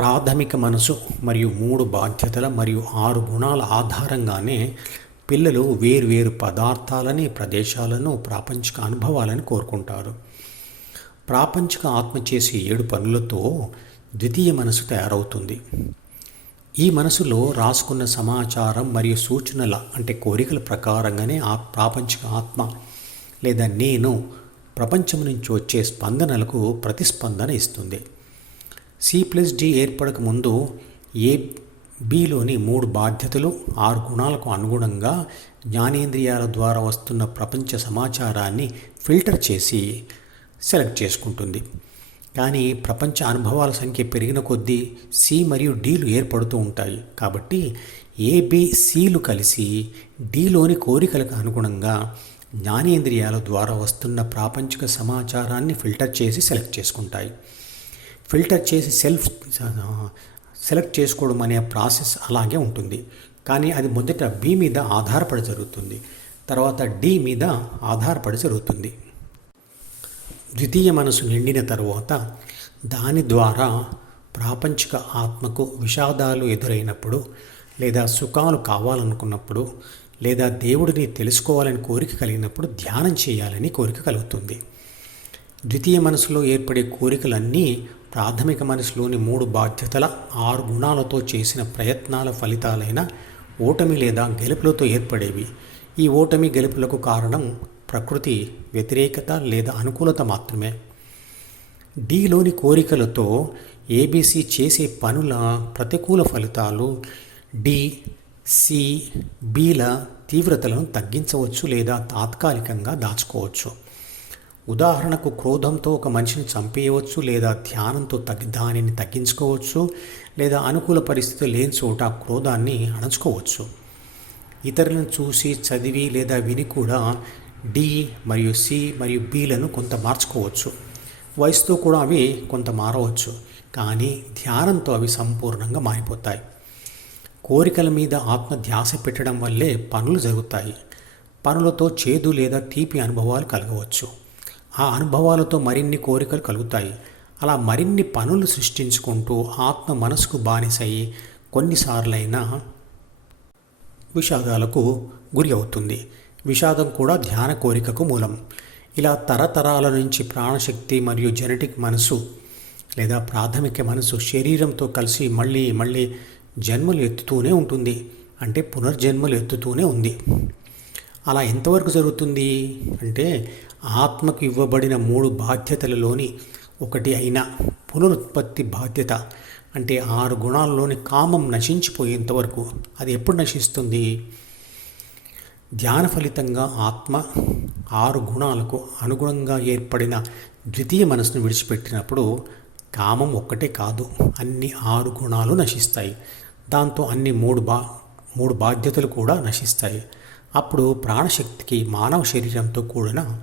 ప్రాథమిక మనసు మరియు మూడు బాధ్యతల మరియు ఆరు గుణాల ఆధారంగానే పిల్లలు వేర్వేరు పదార్థాలని ప్రదేశాలను ప్రాపంచిక అనుభవాలని కోరుకుంటారు. ప్రాపంచిక ఆత్మ చేసే ఏడు పనులతో ద్వితీయ మనసు తయారవుతుంది. ఈ మనసులో రాసుకున్న సమాచారం మరియు సూచనల అంటే కోరికల ప్రకారంగానే ఆ ప్రాపంచిక ఆత్మ లేదా నేను ప్రపంచం నుంచి వచ్చే స్పందనలకు ప్రతిస్పందన ఇస్తుంది. సి ప్లస్ డి ఏర్పడక ముందు ఏ బిలోని మూడు బాధ్యతలు ఆరు గుణాలకు అనుగుణంగా జ్ఞానేంద్రియాల ద్వారా వస్తున్న ప్రపంచ సమాచారాన్ని ఫిల్టర్ చేసి సెలెక్ట్ చేసుకుంటుంది. కానీ ప్రపంచ అనుభవాల సంఖ్య పెరిగిన కొద్దీ సి మరియు డీలు ఏర్పడుతూ ఉంటాయి. కాబట్టి ఏబిసిలు కలిసి డీలోని కోరికలకు అనుగుణంగా జ్ఞానేంద్రియాల ద్వారా వస్తున్న ప్రాపంచిక సమాచారాన్ని ఫిల్టర్ చేసి సెలెక్ట్ చేసుకుంటాయి. ఫిల్టర్ చేసి సెల్ఫ్ సెలెక్ట్ చేసుకోవడం అనే ప్రాసెస్ అలాగే ఉంటుంది. కానీ అది మొదట బి మీద ఆధారపడి జరుగుతుంది. తర్వాత డి మీద ఆధారపడి జరుగుతుంది. ద్వితీయ మనసు నిండిన తరువాత దాని ద్వారా ప్రాపంచిక ఆత్మకు విషాదాలు ఎదురైనప్పుడు లేదా సుఖాలు కావాలనుకున్నప్పుడు లేదా దేవుడిని తెలుసుకోవాలని కోరిక కలిగినప్పుడు ధ్యానం చేయాలని కోరిక కలుగుతుంది. ద్వితీయ మనసులో ఏర్పడే కోరికలన్నీ ప్రాథమిక మనసులోని మూడు బాధ్యతల ఆరు గుణాలతో చేసిన ప్రయత్నాల ఫలితాలైన ఓటమి లేదా గెలుపులతో ఏర్పడేవి. ఈ ఓటమి గెలుపులకు కారణం ప్రకృతి వ్యతిరేకత లేదా అనుకూలత మాత్రమే. డిలోని కోరికలతో ఏబిసి చేసే పనుల ప్రతికూల ఫలితాలు డి సి బిల తీవ్రతలను తగ్గించవచ్చు లేదా తాత్కాలికంగా దాచుకోవచ్చు. ఉదాహరణకు క్రోధంతో ఒక మనిషిని చంపేయవచ్చు లేదా ధ్యానంతో తగ్గి దానిని తగ్గించుకోవచ్చు లేదా అనుకూల పరిస్థితి లేని చోట క్రోధాన్ని అణచుకోవచ్చు. ఇతరులను చూసి చదివి లేదా విని కూడా డి మరియు సి మరియు బిలను కొంత మార్చుకోవచ్చు. వయసుతో కూడా అవి కొంత మారవచ్చు కానీ ధ్యానంతో అవి సంపూర్ణంగా మారిపోతాయి. కోరికల మీద ఆత్మ ధ్యాస పెట్టడం వల్లే పనులు జరుగుతాయి. పనులతో చేదు లేదా తీపి అనుభవాలు కలగవచ్చు. ఆ అనుభవాలతో మరిన్ని కోరికలు కలుగుతాయి. అలా మరిన్ని పనులు సృష్టించుకుంటూ ఆత్మ మనసుకు బానిసయి కొన్నిసార్లైనా విషాదాలకు గురి అవుతుంది. విషాదం కూడా ధ్యాన కోరికకు మూలం. ఇలా తరతరాల నుంచి ప్రాణశక్తి మరియు జెనెటిక్ మనసు లేదా ప్రాథమిక మనసు శరీరంతో కలిసి మళ్ళీ మళ్ళీ జన్మలు ఎత్తుతూనే ఉంటుంది. అంటే పునర్జన్మలు ఎత్తుతూనే ఉంది. అలా ఎంతవరకు జరుగుతుంది? అంటే ఆత్మకు ఇవ్వబడిన మూడు బాధ్యతలలోని ఒకటి అయిన పునరుత్పత్తి బాధ్యత. అంటే ఆరు గుణాల్లోని కామం నశించిపోయేంతవరకు అది ఎప్పుడు నశిస్తుంది? ధ్యాన ఫలితంగా ఆత్మ ఆరు గుణాలకు అనుగుణంగా ఏర్పడిన ద్వితీయ మనసును విడిచిపెట్టినప్పుడు కామం ఒక్కటే కాదు అన్ని ఆరు గుణాలు నశిస్తాయి. దాంతో అన్ని మూడు బా మూడు బాధ్యతలు కూడా నశిస్తాయి. అప్పుడు ప్రాణశక్తికి మానవ శరీరంతో కూడిన